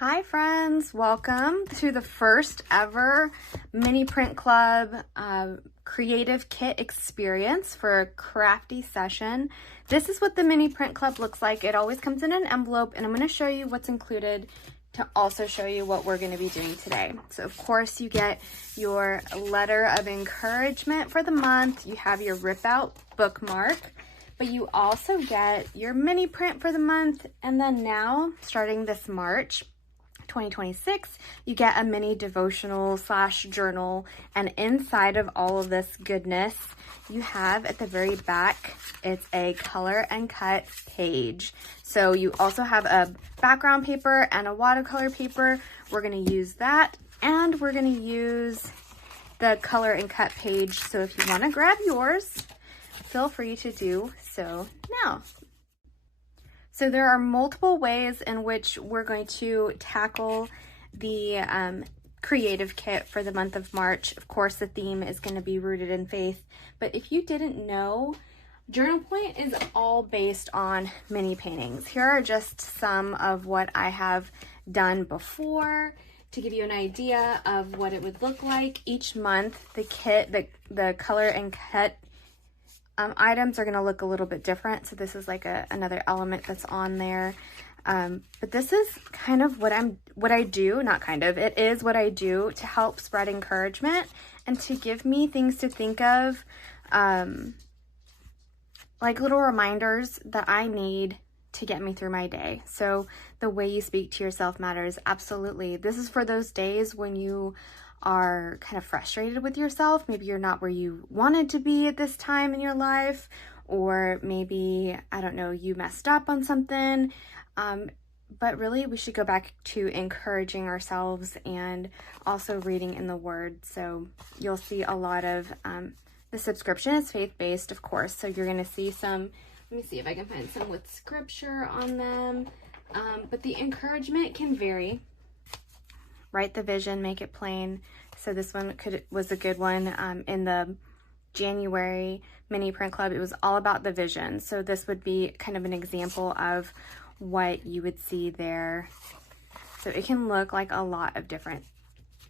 Hi friends, welcome to the first ever Mini Print Club creative kit experience for a crafty session. This is what the Mini Print Club looks like. It always comes in an envelope, and I'm going to show you what's included to also show you what we're going to be doing today. So of course you get your letter of encouragement for the month. You have your rip out bookmark, but you also get your mini print for the month. And then now, starting this March 2026, you get a mini devotional / journal, and inside of all of this goodness, you have at the very back, it's a color and cut page. So you also have a background paper and a watercolor paper. We're going to use that, and we're going to use the color and cut page. So if you want to grab yours, feel free to do so now. So there are multiple ways in which we're going to tackle the creative kit for the month of March. Of course, the theme is going to be rooted in faith. But if you didn't know, Journal Point is all based on mini paintings. Here are just some of what I have done before to give you an idea of what it would look like. Each month, the kit, the color and cut items are going to look a little bit different. So this is like another element that's on there. But this is kind of what I do, not kind of, it is what I do to help spread encouragement and to give me things to think of, like little reminders that I need to get me through my day. So the way you speak to yourself matters. Absolutely. This is for those days when you are kind of frustrated with yourself. Maybe you're not where you wanted to be at this time in your life, or maybe, I don't know, you messed up on something. But really, we should go back to encouraging ourselves and also reading in the Word. So you'll see a lot of, the subscription is faith-based, of course. So you're going to see some, let me see if I can find some with scripture on them. But the encouragement can vary. Write the vision, make it plain. So this one was a good one. In the January Mini Print Club, it was all about the vision. So this would be kind of an example of what you would see there. So it can look like a lot of different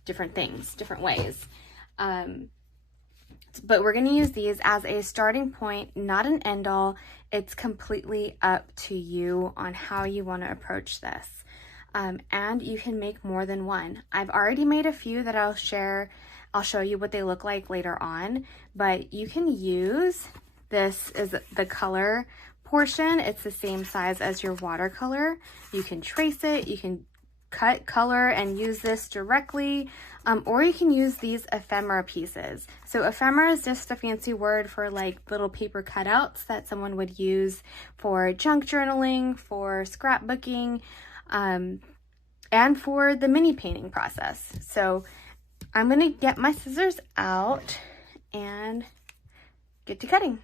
things, different ways. But we're going to use these as a starting point, not an end all. It's completely up to you on how you want to approach this. And you can make more than one. I've already made a few that I'll share. I'll show you what they look like later on, but you can use this as the color portion. It's the same size as your watercolor. You can trace it, you can cut color and use this directly, or you can use these ephemera pieces. So ephemera is just a fancy word for like little paper cutouts that someone would use for junk journaling, for scrapbooking, and for the mini painting process. So I'm going to get my scissors out and get to cutting.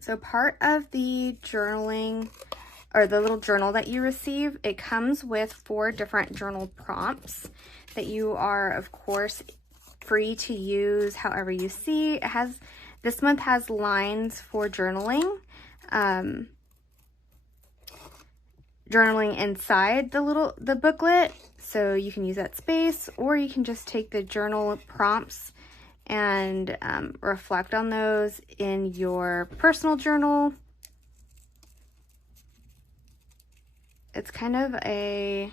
So part of the journaling, or the little journal that you receive, it comes with 4 different journal prompts that you are, of course, free to use however you see. It has, this month has lines for journaling, journaling inside the booklet, so you can use that space, or you can just take the journal prompts and reflect on those in your personal journal. It's kind of a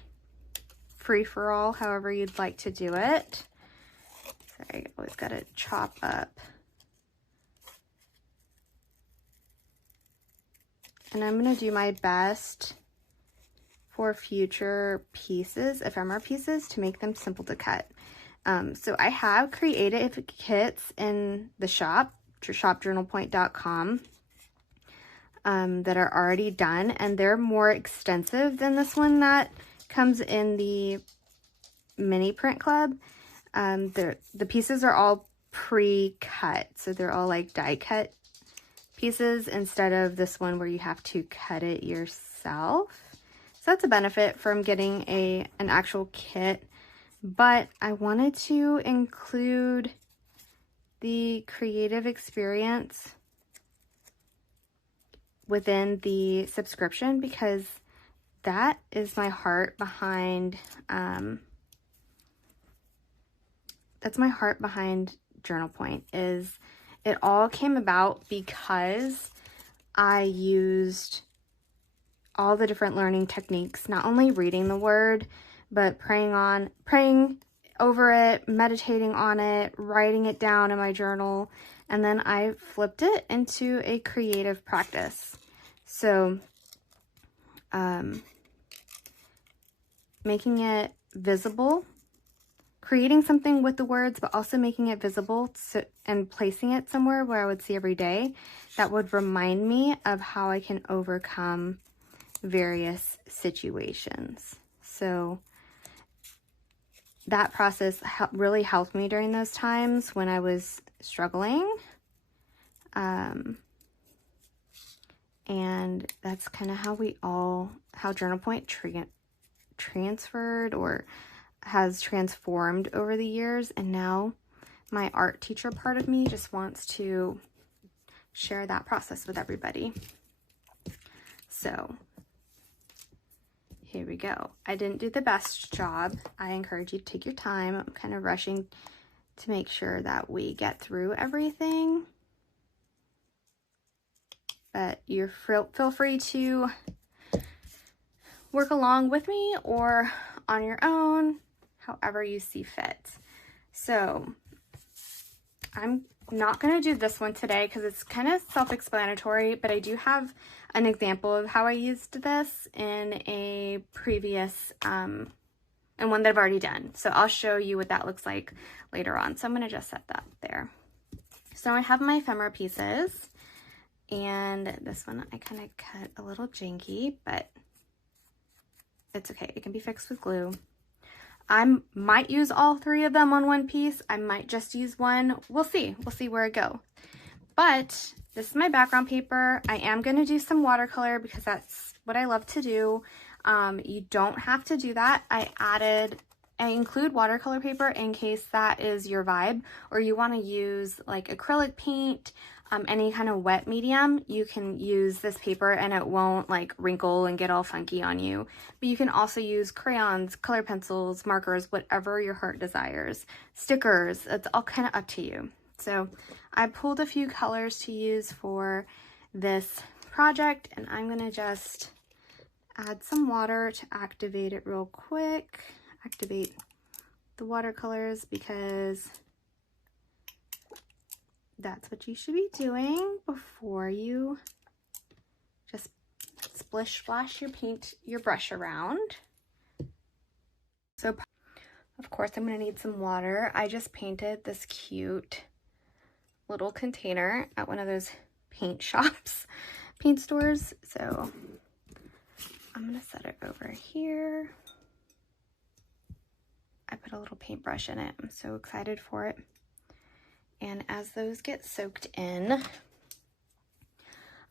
free-for-all, however you'd like to do it. Sorry, I always got to chop up. And I'm going to do my best for future pieces, ephemera pieces, to make them simple to cut. So I have creative kits in the shop, shopjournalpoint.com, that are already done, and they're more extensive than this one that comes in the Mini Print Club. The pieces are all pre-cut, so they're all like die cut pieces instead of this one where you have to cut it yourself. So that's a benefit from getting an actual kit. But I wanted to include the creative experience within the subscription, because that is my heart behind, that's my heart behind Journal Point. Is it all came about because I used all the different learning techniques, not only reading the word, but praying over it, meditating on it, writing it down in my journal, and then I flipped it into a creative practice. So, making it visible, creating something with the words, but also making it visible and placing it somewhere where I would see every day, that would remind me of how I can overcome various situations. So that process really helped me during those times when I was struggling. And that's kind of how Journal Point transferred or has transformed over the years. And now my art teacher part of me just wants to share that process with everybody. So here we go. I didn't do the best job. I encourage you to take your time. I'm kind of rushing to make sure that we get through everything. But you feel free to work along with me or on your own, however you see fit. So I'm not going to do this one today because it's kind of self-explanatory, but I do have an example of how I used this in a previous, and one that I've already done. So I'll show you what that looks like later on. So I'm going to just set that there. So I have my ephemera pieces, and this one I kind of cut a little janky, but it's okay. It can be fixed with glue. I might use all three of them on one piece. I might just use one. We'll see. We'll see where I go. But this is my background paper. I am going to do some watercolor because that's what I love to do. You don't have to do that. I include watercolor paper in case that is your vibe, or you want to use like acrylic paint, any kind of wet medium. You can use this paper and it won't like wrinkle and get all funky on you. But you can also use crayons, color pencils, markers, whatever your heart desires. Stickers, it's all kind of up to you. So I pulled a few colors to use for this project, and I'm going to just add some water to activate it real quick. Activate the watercolors because that's what you should be doing before you just splish splash your brush around. So of course I'm going to need some water. I just painted this cute little container at one of those paint stores. So I'm going to set it over here. I put a little paintbrush in it. I'm so excited for it. And as those get soaked in,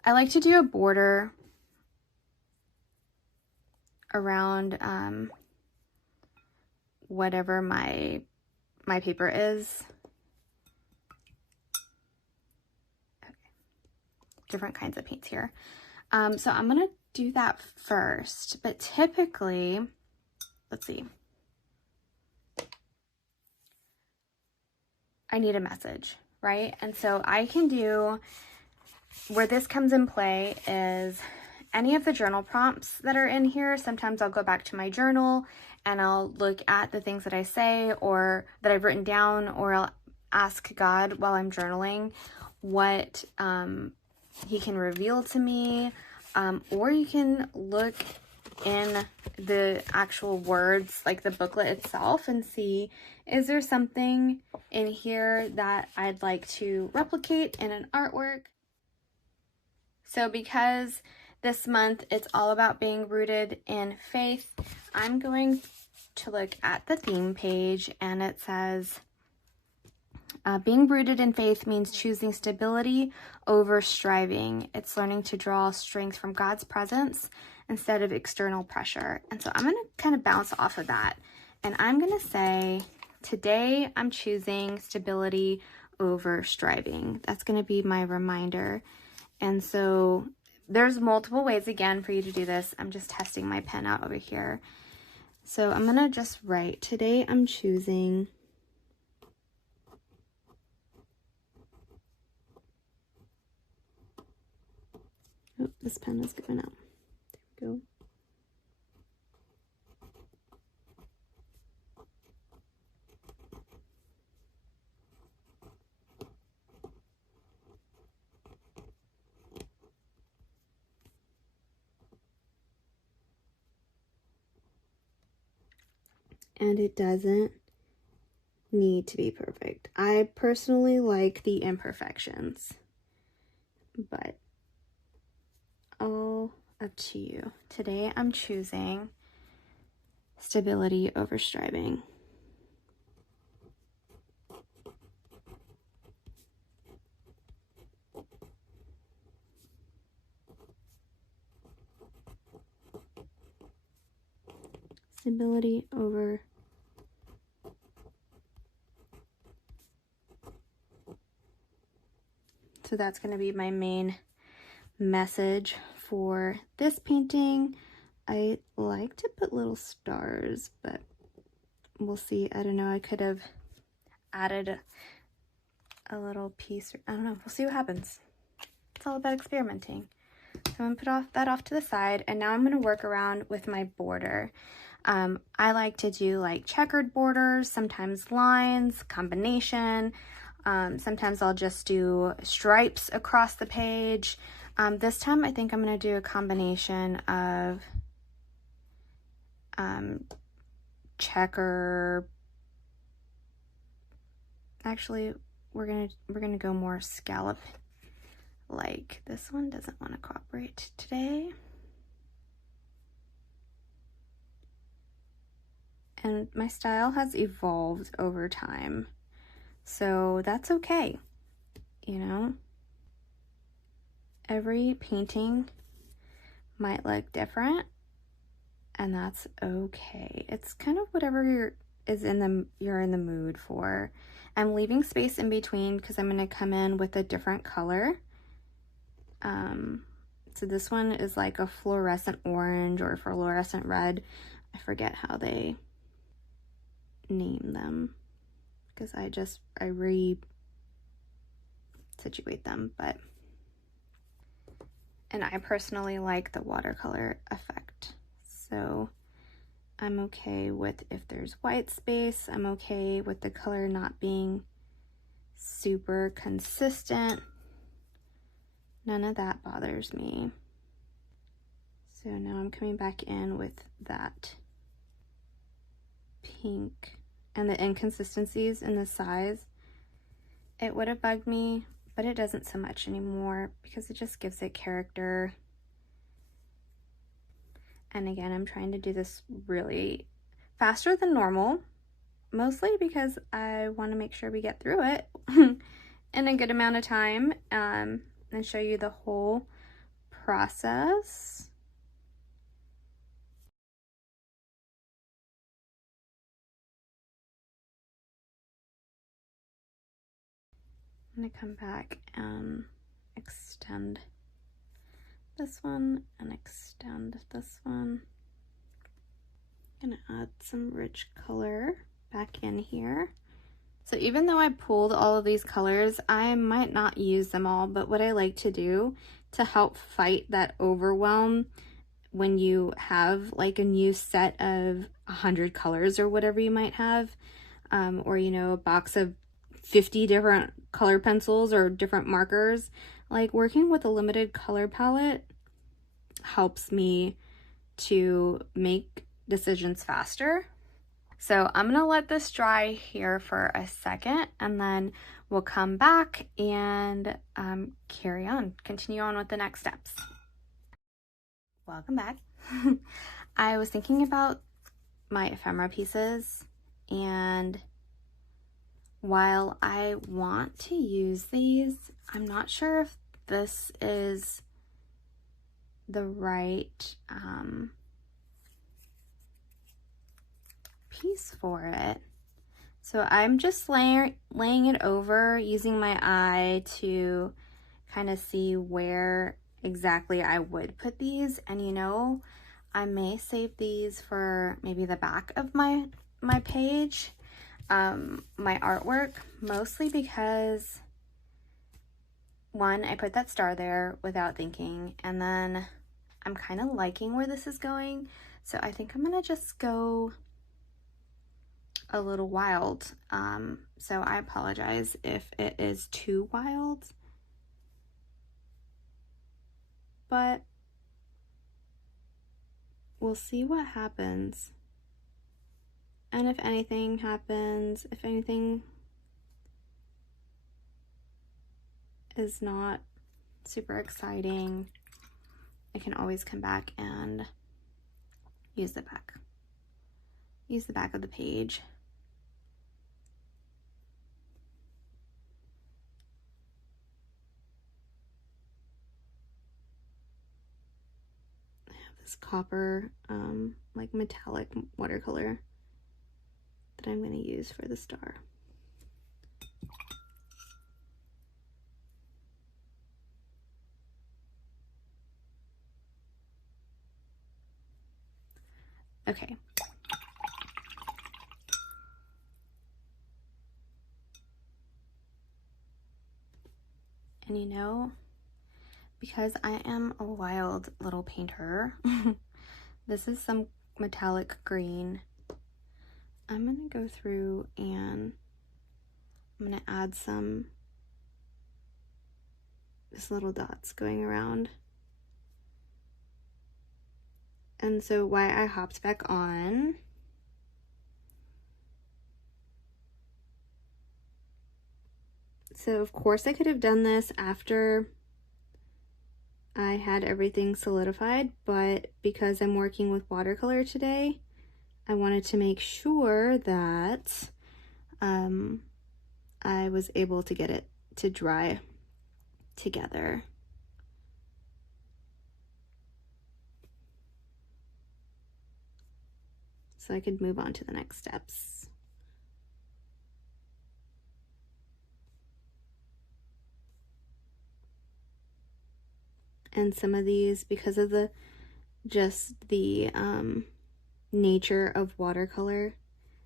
I like to do a border around whatever my paper is. Okay. Different kinds of paints here. So I'm going to do that first, but typically, let's see. I need a message, right? And so I can do, where this comes in play is any of the journal prompts that are in here. Sometimes I'll go back to my journal and I'll look at the things that I say or that I've written down, or I'll ask God while I'm journaling what he can reveal to me, or you can look in the actual words, like the booklet itself, and see, is there something in here that I'd like to replicate in an artwork? So because this month it's all about being rooted in faith, I'm going to look at the theme page, and it says, being rooted in faith means choosing stability over striving. It's learning to draw strength from God's presence instead of external pressure. And so I'm going to kind of bounce off of that. And I'm going to say, today I'm choosing stability over striping. That's going to be my reminder. And so there's multiple ways again for you to do this. I'm just testing my pen out over here. So I'm going to just write, today I'm choosing oh, this pen is going out. There we go. And it doesn't need to be perfect. I personally like the imperfections, but all up to you. Today I'm choosing stability over striving. Stability over so that's going to be my main message for this painting. I like to put little stars, but we'll see. I don't know, I could have added a little piece. I don't know, we'll see what happens. It's all about experimenting. So I'm gonna put that off to the side, and now I'm gonna work around with my border. I like to do like checkered borders, sometimes lines, combination. Sometimes I'll just do stripes across the page. This time I think I'm gonna do a combination of checker. Actually, we're gonna go more scallop. Like this one doesn't want to cooperate today. And my style has evolved over time, so that's okay. You know, every painting might look different, and that's okay. It's kind of whatever you're in the mood for. I'm leaving space in between because I'm going to come in with a different color. So this one is like a fluorescent orange or fluorescent red. I forget how they name them because I re-situate them, but and I personally like the watercolor effect. So I'm okay with if there's white space. I'm okay with the color not being super consistent. None of that bothers me. So now I'm coming back in with that pink and the inconsistencies in the size. It would have bugged me, but it doesn't so much anymore because it just gives it character. And again, I'm trying to do this really faster than normal, mostly because I want to make sure we get through it in a good amount of time, and show you the whole process. I'm gonna come back and extend this one and extend this one. I'm gonna add some rich color back in here. So even though I pulled all of these colors, I might not use them all, but what I like to do to help fight that overwhelm when you have like a new set of 100 colors or whatever you might have, or you know, a box of 50 different color pencils or different markers, like working with a limited color palette helps me to make decisions faster. So I'm gonna let this dry here for a second, and then we'll come back and continue on with the next steps. Welcome back. I was thinking about my ephemera pieces, and while I want to use these, I'm not sure if this is the right piece for it. So I'm just laying it over, using my eye to kind of see where exactly I would put these. And you know, I may save these for maybe the back of my page, my artwork, mostly because one, I put that star there without thinking, and then I'm kind of liking where this is going. So I think I'm gonna just go a little wild. So I apologize if it is too wild, but we'll see what happens. And if anything happens, if anything is not super exciting, I can always come back and use the back of the page. I have this copper, like metallic watercolor that I'm going to use for the star. Okay. And you know, because I am a wild little painter, this is some metallic green. I'm gonna go through and I'm gonna add some just little dots going around. And so why I hopped back on, so of course I could have done this after I had everything solidified, but because I'm working with watercolor today, I wanted to make sure that I was able to get it to dry together. So I could move on to the next steps. And some of these, because of the nature of watercolor,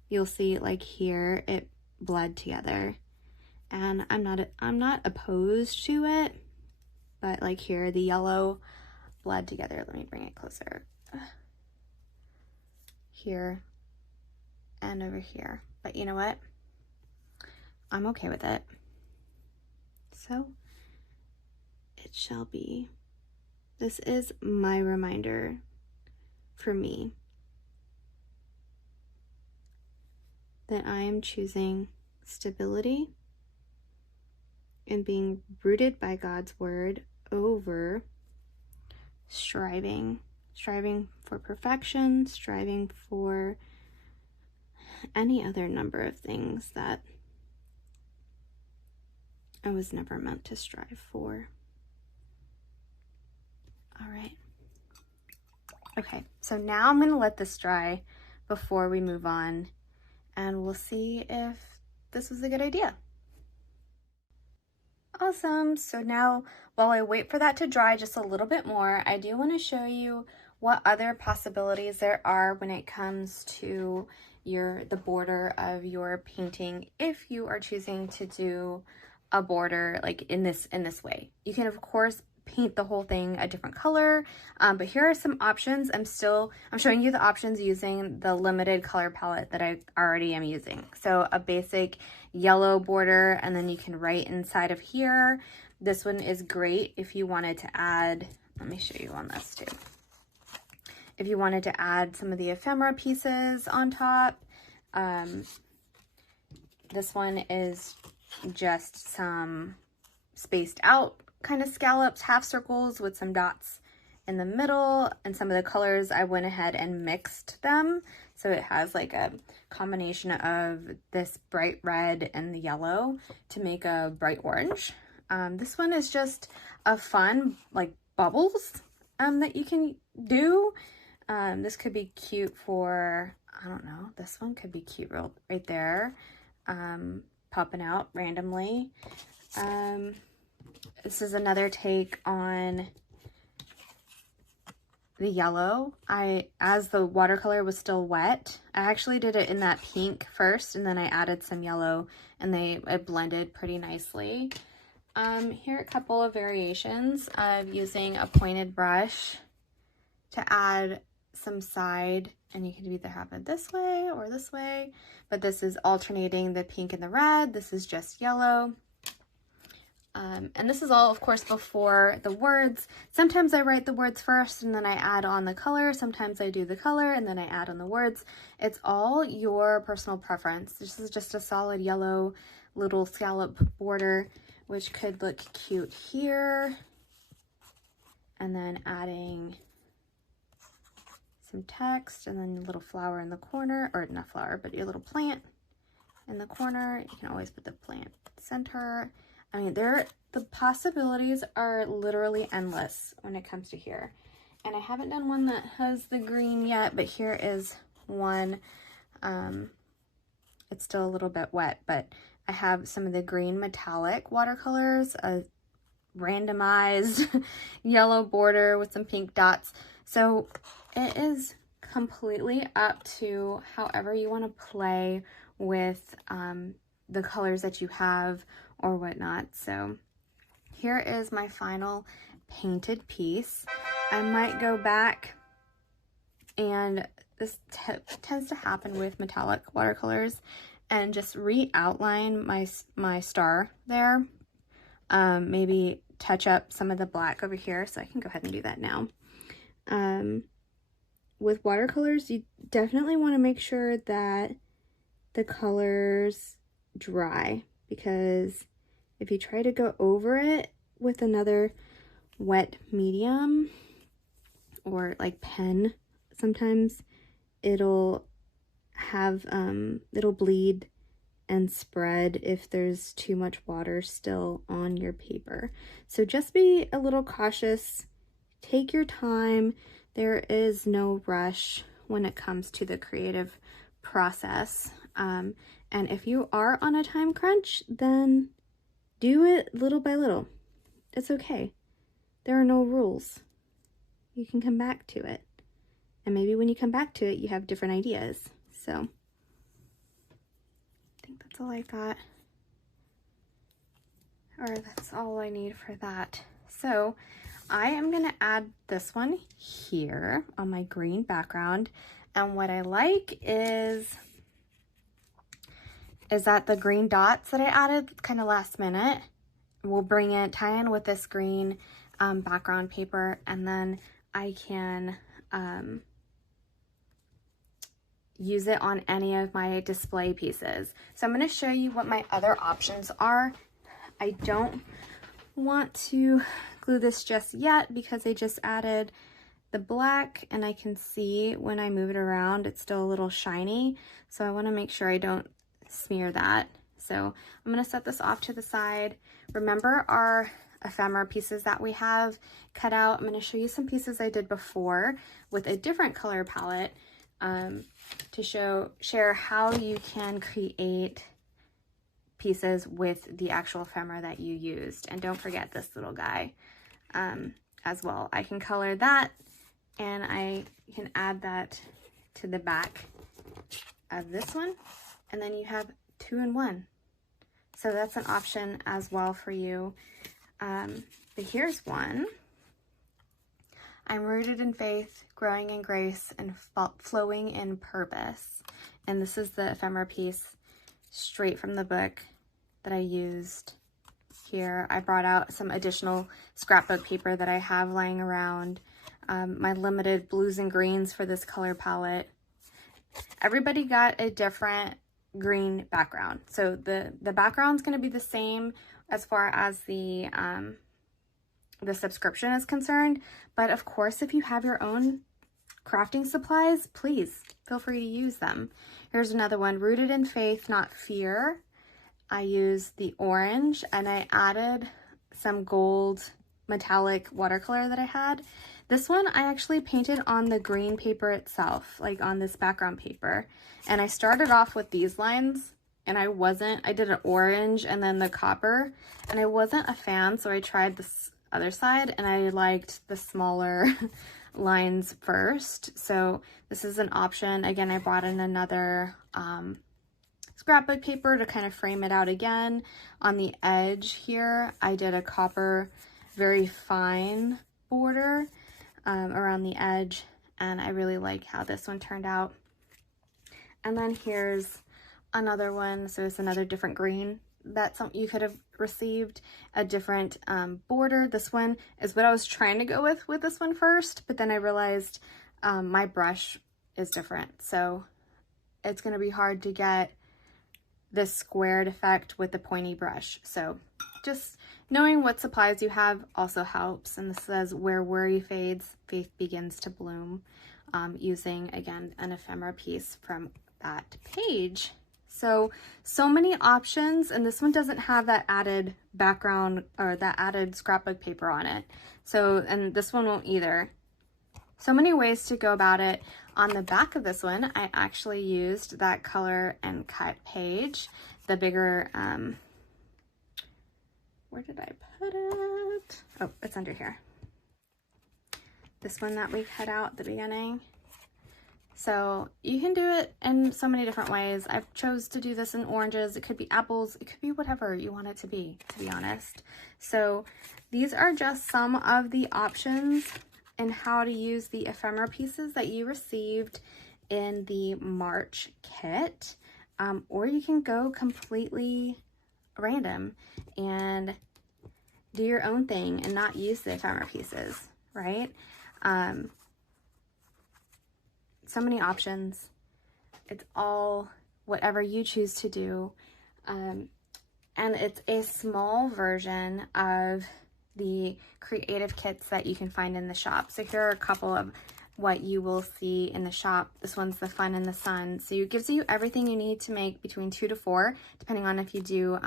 you'll see like here it bled together, and I'm not opposed to it, but like here the yellow bled together. Let me bring it closer. Here and over here, but you know what, I'm okay with it, so it shall be. This is my reminder for me that I am choosing stability and being rooted by God's word over striving for perfection, striving for any other number of things that I was never meant to strive for. All right. Okay, so now I'm gonna let this dry before we move on, and we'll see if this was a good idea. Awesome. So now, while I wait for that to dry just a little bit more, I do want to show you what other possibilities there are when it comes to the border of your painting, if you are choosing to do a border like in this way. You can of course paint the whole thing a different color, but here are some options. I'm showing you the options using the limited color palette that I already am using. So a basic yellow border, and then you can write inside of here. This one is great if you wanted to add, let me show you on this too. If you wanted to add some of the ephemera pieces on top, this one is just some spaced out kind of scallops, half circles with some dots in the middle, and some of the colors I went ahead and mixed them. So it has like a combination of this bright red and the yellow to make a bright orange. This one is just a fun like bubbles that you can do. This could be cute for, I don't know, this one could be cute right there. popping out randomly. This is another take on the yellow. As the watercolor was still wet, I actually did it in that pink first, and then I added some yellow, and it blended pretty nicely. Here are a couple of variations of using a pointed brush to add some side, and you can either have it this way or this way, but this is alternating the pink and the red. This is just yellow. And this is all, of course, before the words. Sometimes I write the words first and then I add on the color. Sometimes I do the color and then I add on the words. It's all your personal preference. This is just a solid yellow little scallop border, which could look cute here. And then adding some text, and then a little flower in the corner, or not flower, but your little plant in the corner. You can always put the plant center. I mean, the possibilities are literally endless when it comes to here. And I haven't done one that has the green yet, but here is one. It's still a little bit wet, but I have some of the green metallic watercolors, a randomized yellow border with some pink dots. So it is completely up to however you want to play with the colors that you have or whatnot. So here is my final painted piece. I might go back, and this tends to happen with metallic watercolors, and just re-outline my star there. Maybe touch up some of the black over here, so I can go ahead and do that now. With watercolors, you definitely want to make sure that the colors dry, because if you try to go over it with another wet medium or like pen, sometimes it'll have it'll bleed and spread if there's too much water still on your paper. So just be a little cautious. Take your time. There is no rush when it comes to the creative process. And if you are on a time crunch, then do it little by little. It's okay. There are no rules. You can come back to it. And maybe when you come back to it, you have different ideas. So I think that's all I got. Or that's all I need for that. So I am going to add this one here on my green background. And what I like is that the green dots that I added kind of last minute will tie in with this green background paper, and then I can use it on any of my display pieces. So I'm going to show you what my other options are. I don't want to glue this just yet because I just added the black, and I can see when I move it around it's still a little shiny, so I want to make sure I don't smear that. So I'm going to set this off to the side. Remember our ephemera pieces that we have cut out. I'm going to show you some pieces I did before with a different color palette to share how you can create pieces with the actual ephemera that you used. And don't forget this little guy as well. I can color that, and I can add that to the back of this one, and then you have 2 in 1. So that's an option as well for you. But here's one. I'm rooted in faith, growing in grace, and flowing in purpose. And this is the ephemera piece straight from the book that I used here. I brought out some additional scrapbook paper that I have lying around, my limited blues and greens for this color palette. Everybody got a different green background. So the background's going to be the same as far as the subscription is concerned. But of course, if you have your own crafting supplies, please feel free to use them. Here's another one, rooted in faith, not fear. I used the orange, and I added some gold metallic watercolor that I had. This one I actually painted on the green paper itself, like on this background paper. And I started off with these lines, and I did an orange and then the copper, and I wasn't a fan, so I tried this other side and I liked the smaller lines first. So this is an option. Again, I brought in another scrapbook paper to kind of frame it out again. On the edge here, I did a copper, very fine border around the edge, and I really like how this one turned out. And then here's another one. So it's another different green that you could have received, a different border. This one is what I was trying to go with this one first, but then I realized my brush is different. So it's going to be hard to get this squared effect with the pointy brush. So just knowing what supplies you have also helps. And this says, where worry fades, faith begins to bloom, using, again, an ephemera piece from that page. So many options, and this one doesn't have that added background or that added scrapbook paper on it. So, and this one won't either. So many ways to go about it. On the back of this one, I actually used that color and cut page, the bigger, where did I put it? Oh, it's under here. This one that we cut out at the beginning. So you can do it in so many different ways. I've chose to do this in oranges. It could be apples. It could be whatever you want it to be honest. So these are just some of the options and how to use the ephemera pieces that you received in the March kit. Or you can go completely random and do your own thing and not use the ephemera pieces, right? So many options. It's all whatever you choose to do. And it's a small version of the creative kits that you can find in the shop. So here are a couple of what you will see in the shop. This one's the Fun in the Sun. So it gives you everything you need to make between 2 to 4, depending on if you do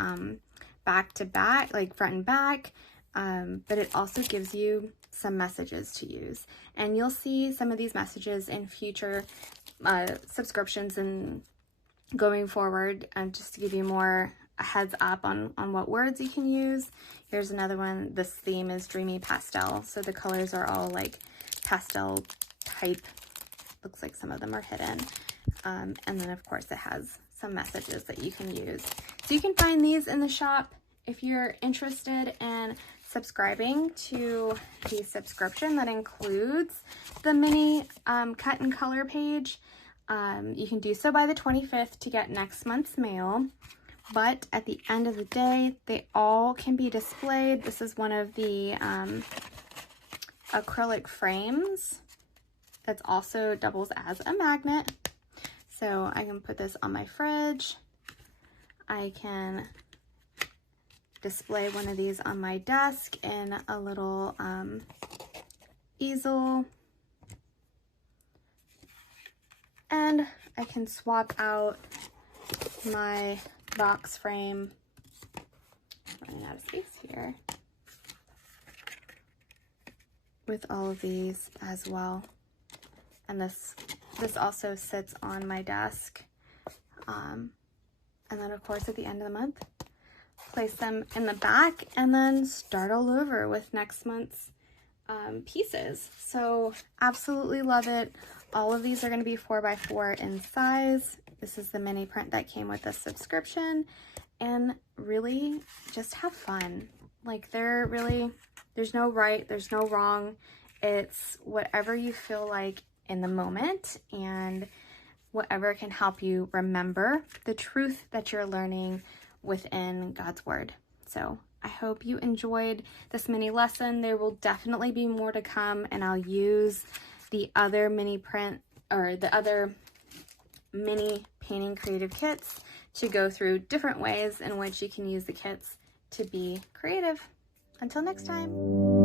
back to back, like front and back. But it also gives you some messages to use. And you'll see some of these messages in future subscriptions and going forward, just to give you more a heads up on what words you can use. Here's another one. This theme is Dreamy Pastel. So the colors are all like pastel type. Looks like some of them are hidden. And then of course it has some messages that you can use. So you can find these in the shop if you're interested in subscribing to the subscription that includes the mini cut and color page. You can do so by the 25th to get next month's mail, but at the end of the day, they all can be displayed. This is one of the acrylic frames that's also doubles as a magnet. So I can put this on my fridge. I can display one of these on my desk in a little easel, and I can swap out my box frame. Running out of space here, with all of these as well. And this also sits on my desk, and then of course at the end of the month, place them in the back and then start all over with next month's pieces. So absolutely love it. All of these are going to be 4x4 in size. This is the mini print that came with the subscription, and really just have fun. Like there's no right, there's no wrong. It's whatever you feel like in the moment and whatever can help you remember the truth that you're learning within God's Word. So I hope you enjoyed this mini lesson. There will definitely be more to come, and I'll use the other mini print or the other mini painting creative kits to go through different ways in which you can use the kits to be creative. Until next time.